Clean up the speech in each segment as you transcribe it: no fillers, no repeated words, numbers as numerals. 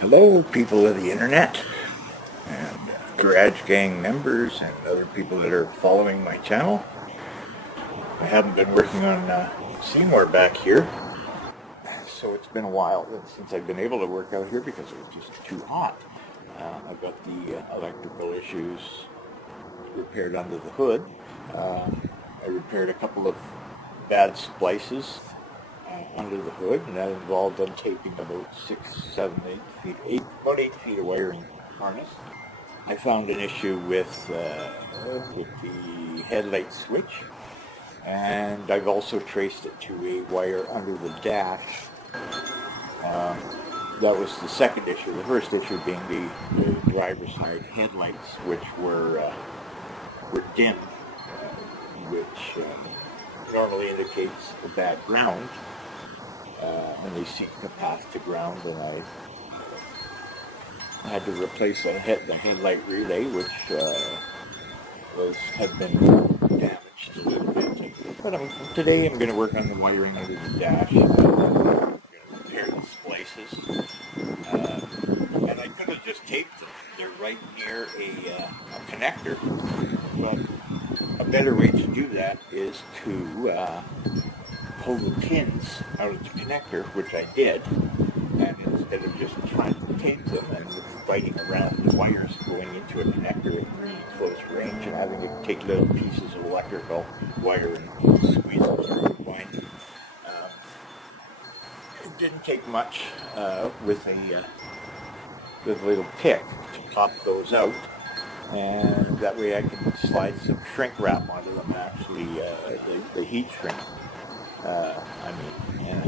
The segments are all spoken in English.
Hello, people of the internet, and Garage Gang members, and other people that are following my channel. I haven't been working on Seemore back here, so it's been a while since I've been able to work out here because it was just too hot. I've got the electrical issues repaired under the hood. I repaired a couple of bad splices under the hood, and that involved untaping about 6, 7, 8 feet, about 8 feet of wiring harness. I found an issue with the headlight switch, and I've also traced it to a wire under the dash. That was the second issue. The first issue being the driver's side headlights, which were dim, which normally indicates a bad ground. And they seek a path to ground, and I had to replace the headlight relay, which had been damaged a little bit. But today I'm going to work on the wiring under the dash. I'm going to repair the splices, and I could have just taped them. They're right near a connector, but a better way to do that is to pull the pins out of the connector, which I did, and instead of just trying to tape them and fighting around the wires going into a connector at really close range and having to take little pieces of electrical wire and squeeze them through the wind. It didn't take much with a little pick to pop those out, and that way I can slide some shrink wrap onto them, actually the heat shrink. And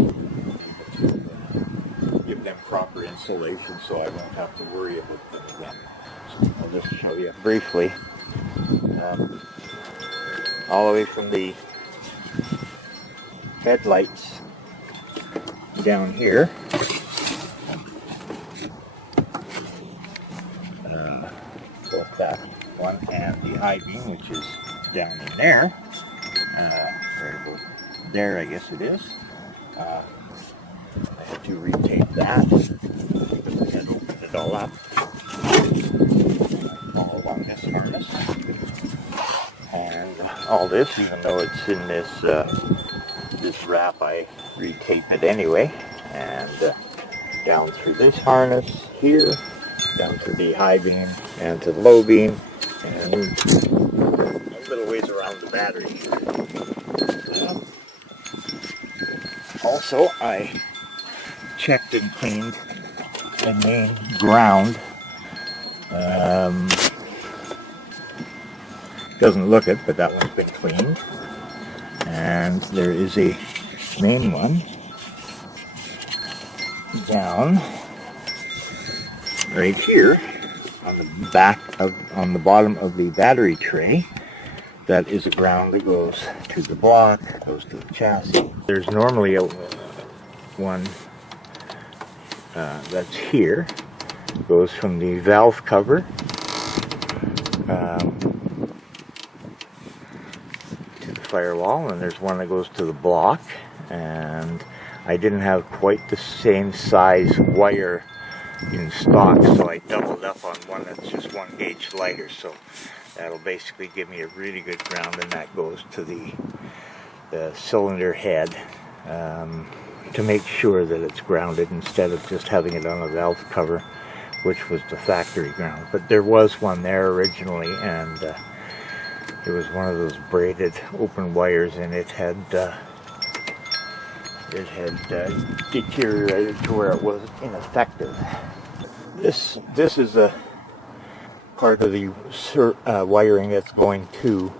to give them proper insulation so I won't have to worry about them again. So I'll just show you briefly. All the way from the headlights down here. Both that one and the high beam, which is down in there. Right about there, I guess it is. I had to retape that because I had opened it all up. All along this harness. And all this, even though it's in this wrap, I retape it anyway. And down through this harness here, down to the high beam and to the low beam, and a little ways around the battery. Also, I checked and cleaned the main ground. Doesn't look it, but that one's been cleaned. And there is a main one down right here on the bottom of the battery tray. That is a ground that goes to the block, goes to the chassis. There's normally one that's here. Goes from the valve cover to the firewall, and there's one that goes to the block. And I didn't have quite the same size wire in stock, so I doubled up on one that's just 1 gauge lighter. So that'll basically give me a really good ground, and that goes to the cylinder head to make sure that it's grounded instead of just having it on a valve cover, which was the factory ground. But there was one there originally, and it was one of those braided open wires, and it had deteriorated to where it was ineffective. This is a part of the wiring that's going to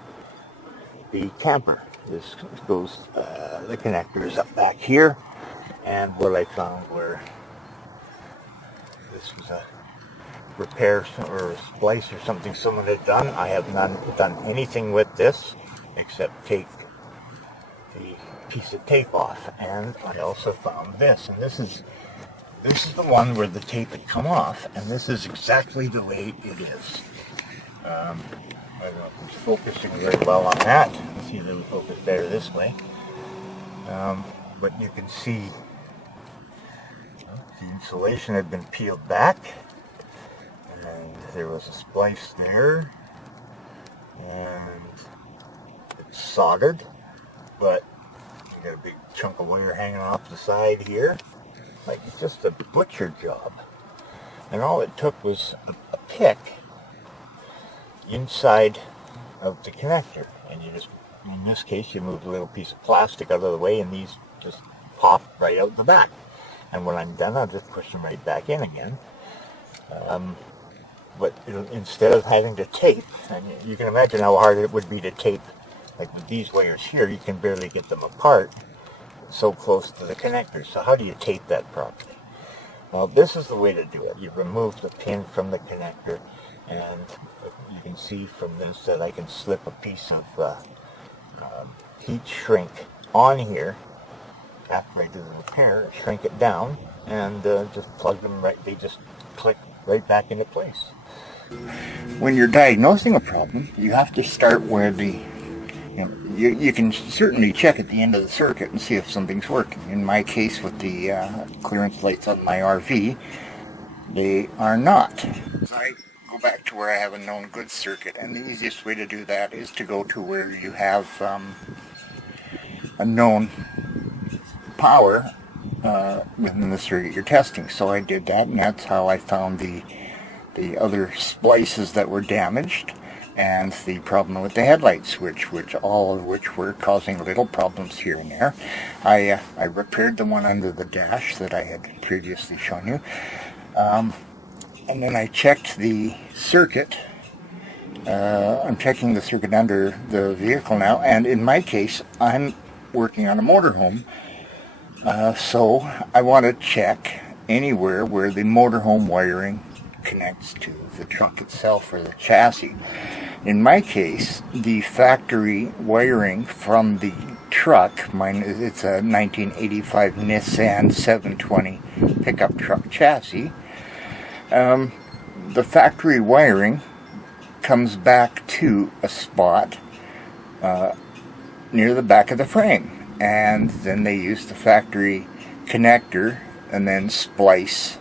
the camper. This goes, the connector is up back here, and what I found where this was a repair or a splice or something someone had done. I have not done anything with this except take the piece of tape off, and I also found this, and this is the one where the tape had come off, and this is exactly the way it is. I don't know if it's focusing very well on that. See if it'll focus better this way. But you can see The insulation had been peeled back, and there was a splice there, and it's soldered, but you got a big chunk of wire hanging off the side here, like just a butcher job. And all it took was a pick inside of the connector, and you just, in this case, you move a little piece of plastic out of the way, and these just pop right out the back. And when I'm done, I'll just push them right back in again. But instead of having to tape, and you can imagine how hard it would be to tape, like with these wires here, you can barely get them apart, so close to the connector. So how do you tape that properly? Well, this is the way to do it. You remove the pin from the connector, and you can see from this that I can slip a piece of heat shrink on here after I do the repair, shrink it down, and just plug them right, they just click right back into place. When you're diagnosing a problem, you have to start where you can certainly check at the end of the circuit and see if something's working. In my case, with the clearance lights on my RV, they are not. I go back to where I have a known good circuit, and the easiest way to do that is to go to where you have a known power within the circuit you're testing. So I did that, and that's how I found the other splices that were damaged, and the problem with the headlight switch, all of which were causing little problems here and there. I repaired the one under the dash that I had previously shown you, and then I checked the circuit. I'm checking the circuit under the vehicle now, and in my case, I'm working on a motorhome, so I want to check anywhere where the motorhome wiring connects to the truck itself or the chassis. In my case, the factory wiring from the truck, it's a 1985 Nissan 720 pickup truck chassis, the factory wiring comes back to a spot near the back of the frame, and then they use the factory connector and then splice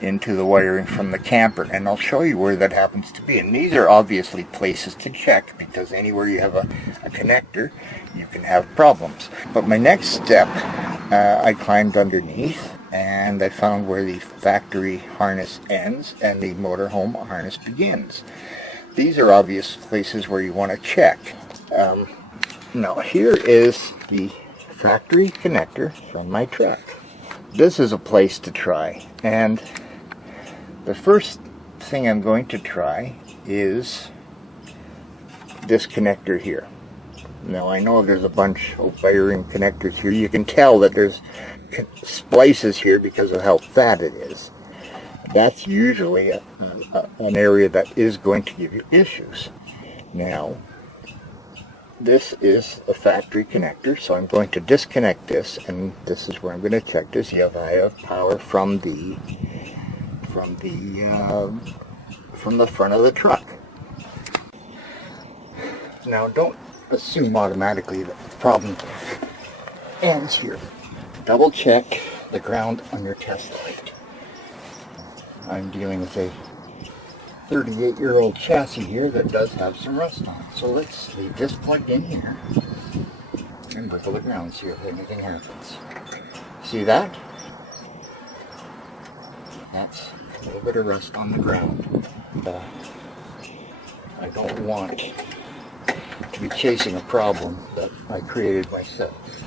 into the wiring from the camper, and I'll show you where that happens to be. And these are obviously places to check, because anywhere you have a connector, you can have problems. But my next step, I climbed underneath, and I found where the factory harness ends and the motorhome harness begins. These are obvious places where you want to check. Now here is the factory connector from my truck. This is a place to try, and the first thing I'm going to try is this connector here. Now I know there's a bunch of wiring connectors here. You can tell that there's splices here because of how fat it is. That's usually an area that is going to give you issues. Now, this is a factory connector, so I'm going to disconnect this, and this is where I'm going to check to see if I have power from the front of the truck. Now, don't assume automatically that the problem ends here. Double check the ground on your test light. I'm dealing with a 38-year-old chassis here that does have some rust on it. So let's leave this plugged in here and wiggle the ground, see if anything happens. See that? That's a little bit of rust on the ground. I don't want to be chasing a problem that I created myself.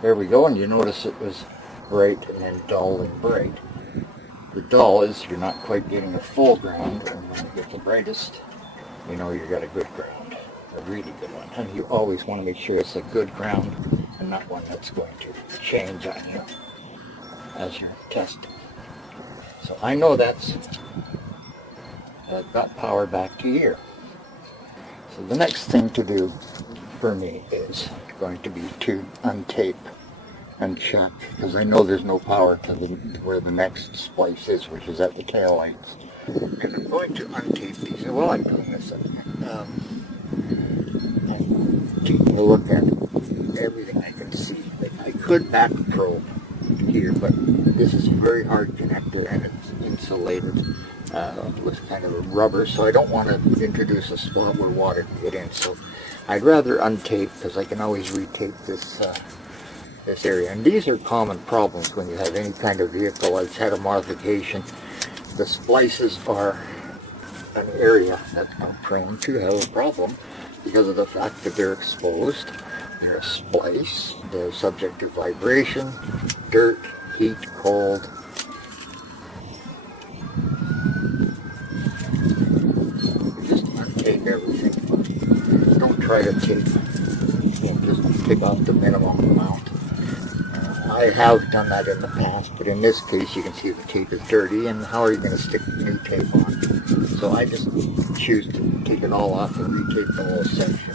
There we go, and you notice it was bright and then dull and bright. The dull is you're not quite getting a full ground, and when you get the brightest, you know you got a good ground, a really good one. And you always want to make sure it's a good ground and not one that's going to change on you as you're testing. So I know that's got power back to here. So the next thing to do for me is going to be to untape and check, because I know there's no power to where the next splice is, which is at the tail lights. And I'm going to untape these. Well, I'm doing this. I'm taking a look at everything I can see that could back probe here, but this is a very hard connector and it's insulated with kind of a rubber, so I don't want to introduce a spot where water can get in. So I'd rather untape, because I can always retape this this area. And these are common problems when you have any kind of vehicle that's had a modification. The splices are an area that's prone to have a problem because of the fact that they're exposed. They're a splice, they're subject to vibration, dirt, heat, cold. Just untape everything. Don't try to tape, just take off the minimum amount. I have done that in the past, but in this case you can see the tape is dirty, and how are you going to stick new tape on? So I just choose to take it all off and retape the whole section.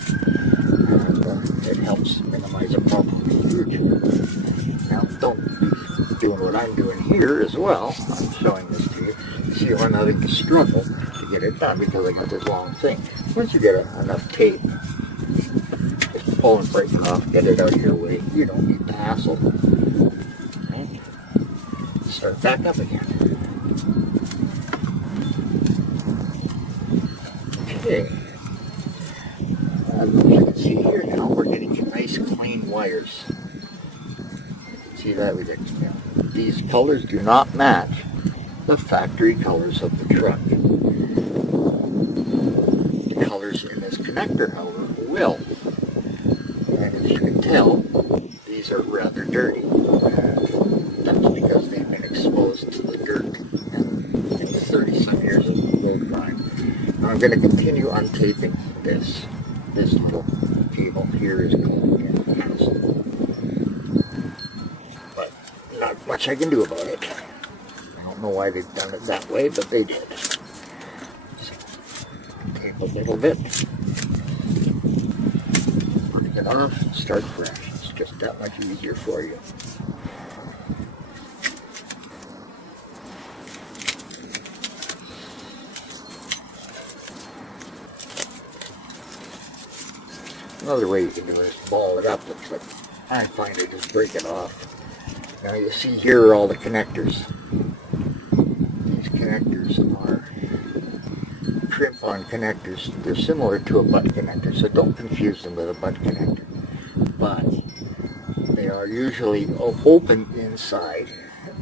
And it helps minimize a problem in the future. Now don't be doing what I'm doing here as well. I'm showing this to you. You see I'm having to struggle to get it done because I got this long thing. Once you get enough tape, just pull and break it off, get it out of your way. You don't need the hassle. Okay. Start back up again. Okay. As you can see here now, we're getting nice clean wires. You can see that we get, these colors do not match the factory colors of the truck. The colors in this connector, however, will. And as you can tell, these are rather dirty. That's because they've been exposed to the dirt in the 30-some years of road crime. Now I'm going to continue untaping this. This little cable here is called hassle. But not much I can do about it. I don't know why they've done it that way, but they did. So, tape a little bit. Break it off, start fresh. It's just that much easier for you. Another way you can do it is ball it up, but I find I just break it off. Now you see here are all the connectors. These connectors are crimp-on connectors. They're similar to a butt connector, so don't confuse them with a butt connector. But they are usually open inside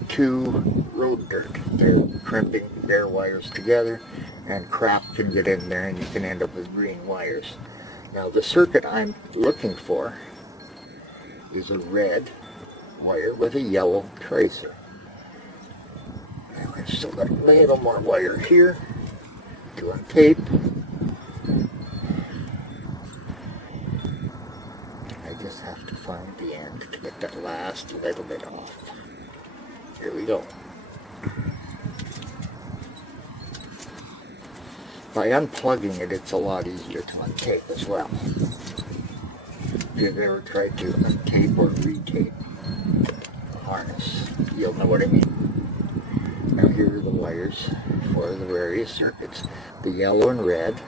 to road dirt. They're crimping bare wires together, and crap can get in there and you can end up with green wires. Now the circuit I'm looking for is a red wire with a yellow tracer. Now I've still got a little more wire here to untape. I just have to find the end to get that last little bit off. Here we go. By unplugging it, it's a lot easier to untape as well. If you've ever tried to untape or retape a harness, you'll know what I mean. Now here are the wires for the various circuits. The yellow and red,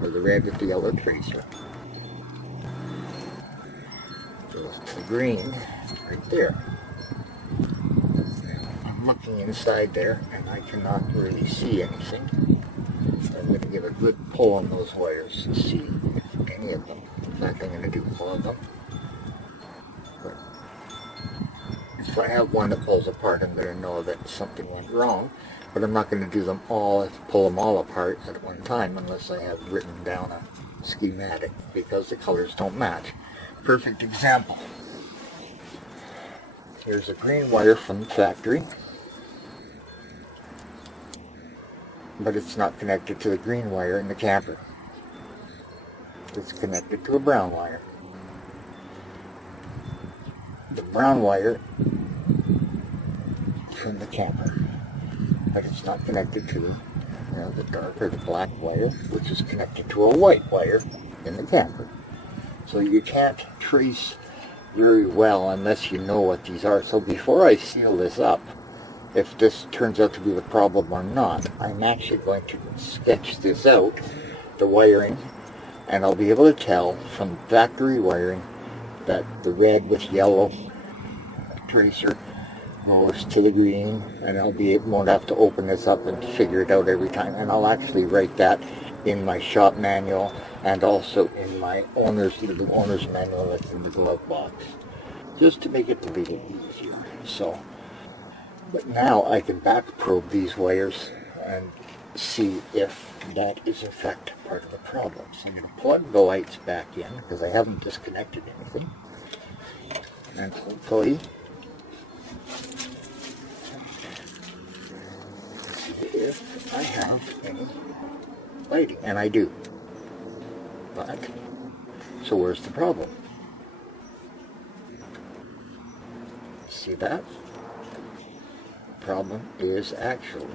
or the red with the yellow tracer, goes to the green right there. I'm looking inside there and I cannot really see anything. I'm going to give a good pull on those wires to see if any of them. In fact, I'm going to do all of them. But if I have one that pulls apart, I'm going to know that something went wrong. But I'm not going to do them all, pull them all apart at one time unless I have written down a schematic, because the colors don't match. Perfect example. Here's a green wire from the factory, but it's not connected to the green wire in the camper. It's connected to a brown wire. The brown wire from the camper, but it's not connected to the dark or the black wire, which is connected to a white wire in the camper. So you can't trace very well unless you know what these are. So before I seal this up, if this turns out to be the problem or not, I'm actually going to sketch this out, the wiring, and I'll be able to tell from factory wiring that the red with yellow tracer goes to the green, and won't have to open this up and figure it out every time. And I'll actually write that in my shop manual and also in my little owner's manual that's in the glove box, just to make it a bit easier. So, but now I can back probe these wires and see if that is in fact part of the problem. So I'm going to plug the lights back in because I haven't disconnected anything, and hopefully see if I have any lighting, and I do. But so where's the problem? See that? The problem is actually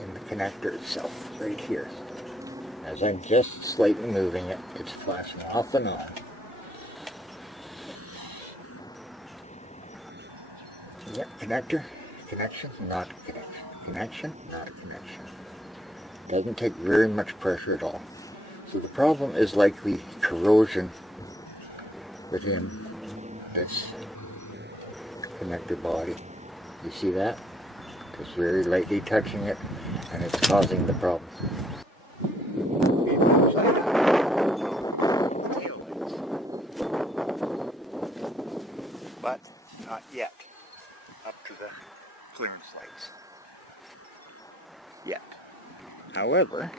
in the connector itself, right here. As I'm just slightly moving it, it's flashing off and on. Yep, connector, connection, not a connection. Connection, not a connection. Doesn't take very much pressure at all. So the problem is likely corrosion within this connector body. You see that? Just very lightly touching it, and it's causing the problem. But not yet up to the clearance lights. Yet. However,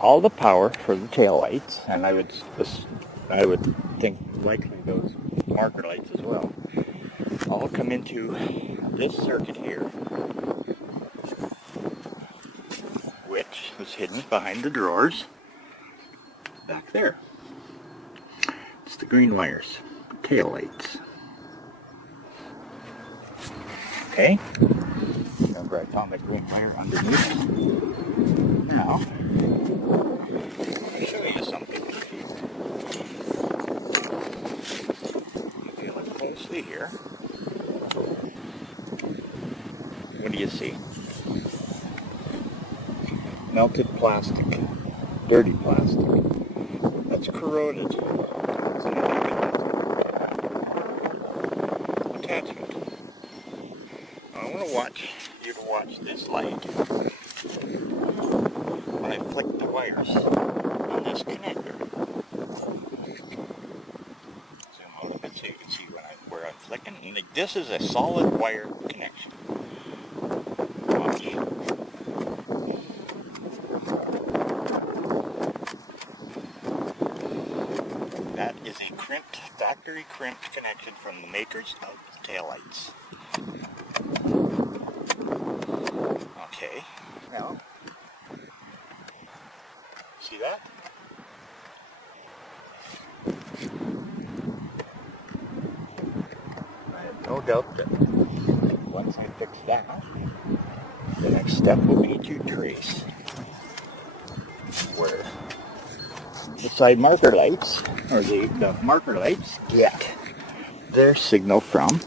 all the power for the tail lights, and I would think likely those marker lights as well, all come into this circuit here, which was hidden behind the drawers back there. It's the green wires, tail lights. Okay, remember I found the green wire underneath. Now, I'll show you something. Okay, look closely here. What do you see? Melted plastic, dirty plastic. That's corroded. It's an attachment. Now, I want you to watch this light when I flick the wires on this connector. Zoom out a bit so you can see where I'm flicking. And this is a solid wire connection. Watch. That is a crimped, factory crimped connection from the makers of the taillights. Okay, now, see that? I have no doubt that once I fix that, the next step will be to trace where the side marker lights, or the marker lights, get their signal from.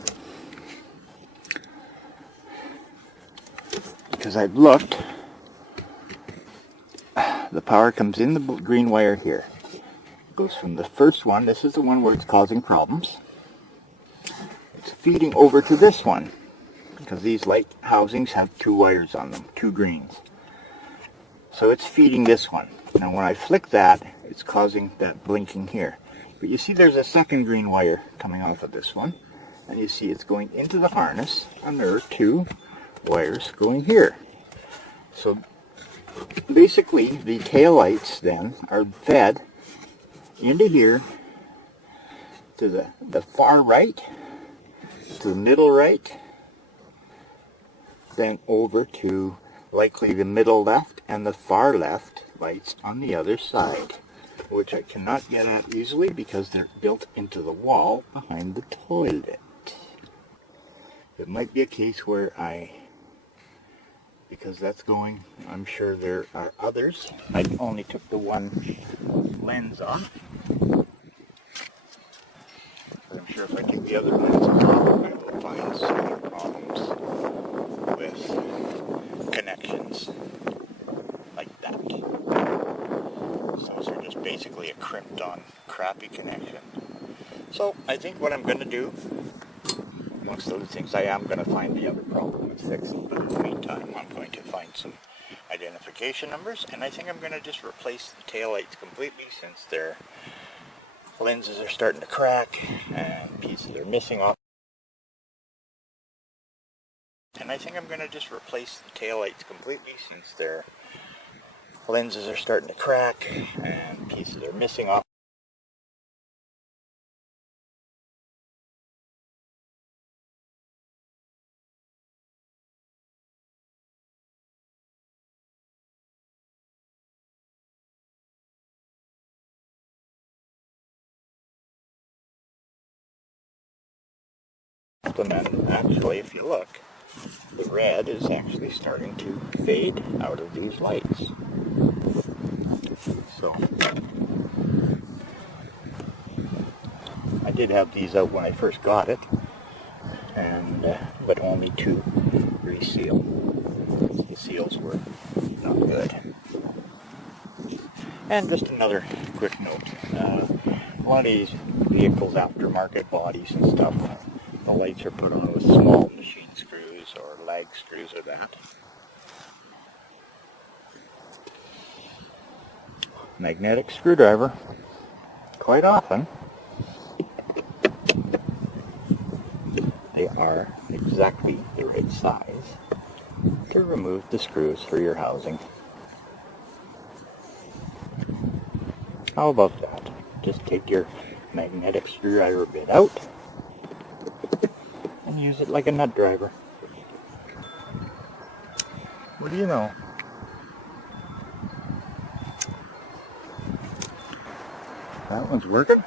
Because I've looked, the power comes in the green wire here. It goes from the first one, this is the one where it's causing problems. It's feeding over to this one, because these light housings have two wires on them, two greens. So it's feeding this one. Now when I flick that, it's causing that blinking here. But you see there's a second green wire coming off of this one, and you see it's going into the harness, and there are two wires going here. So basically the tail lights then are fed into here to the far right, to the middle right, then over to likely the middle left and the far left lights on the other side, which I cannot get at easily because they're built into the wall behind the toilet. It might be a case where because that's going, I'm sure there are others. I only took the one lens off. But I'm sure if I take the other lens off, I will find some problems with connections like that. So those are just basically a crimped on, crappy connection. So I think what I'm going to do, amongst other things, I am going to find the other problem and fix it. But in the meantime, I'm going to find some identification numbers, and I think I'm going to just replace the taillights completely, since their lenses are starting to crack and pieces are missing off. And I think I'm going to just replace the taillights completely, since their lenses are starting to crack and pieces are missing off. And then actually, if you look, the red is actually starting to fade out of these lights. So I did have these out when I first got it, and but only to reseal. The seals were not good. And just another quick note, a lot of these vehicles, aftermarket bodies and stuff, the lights are put on with small machine screws or lag screws or that. Magnetic screwdriver, quite often, they are exactly the right size to remove the screws for your housing. How about that? Just take your magnetic screwdriver bit out and use it like a nut driver. What do you know? That one's working.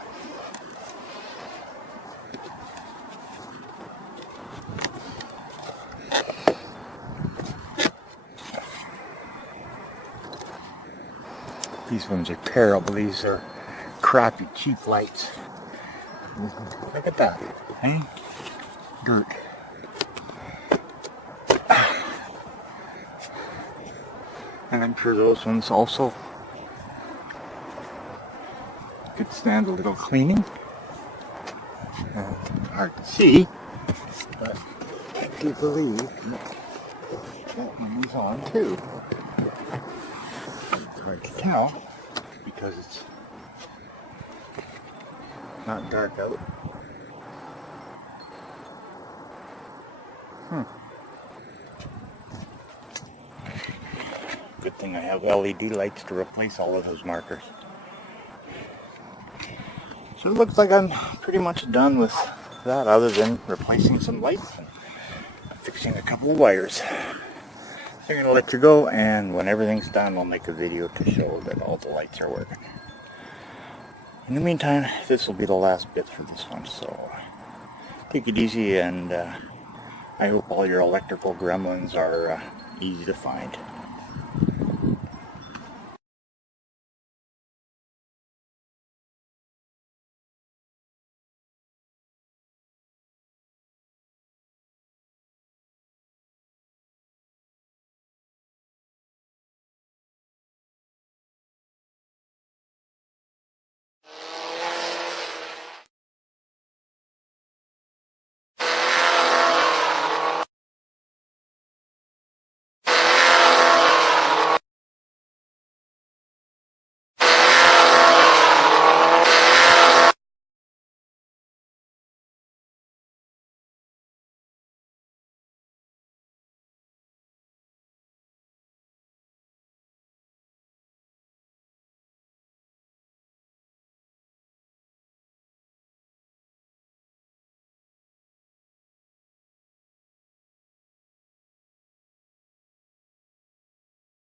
These ones are terrible. These are crappy, cheap lights. Look at that. Hey? Dirt. And I'm sure those ones also could stand a little cleaning. Hard to see, but I do believe that one is on too. It's hard to tell because it's not dark out. Good thing I have LED lights to replace all of those markers. So it looks like I'm pretty much done with that, other than replacing some lights and fixing a couple of wires. I'm going to let you go, and when everything's done, I'll make a video to show that all the lights are working. In the meantime, this will be the last bit for this one, so take it easy, and I hope all your electrical gremlins are easy to find.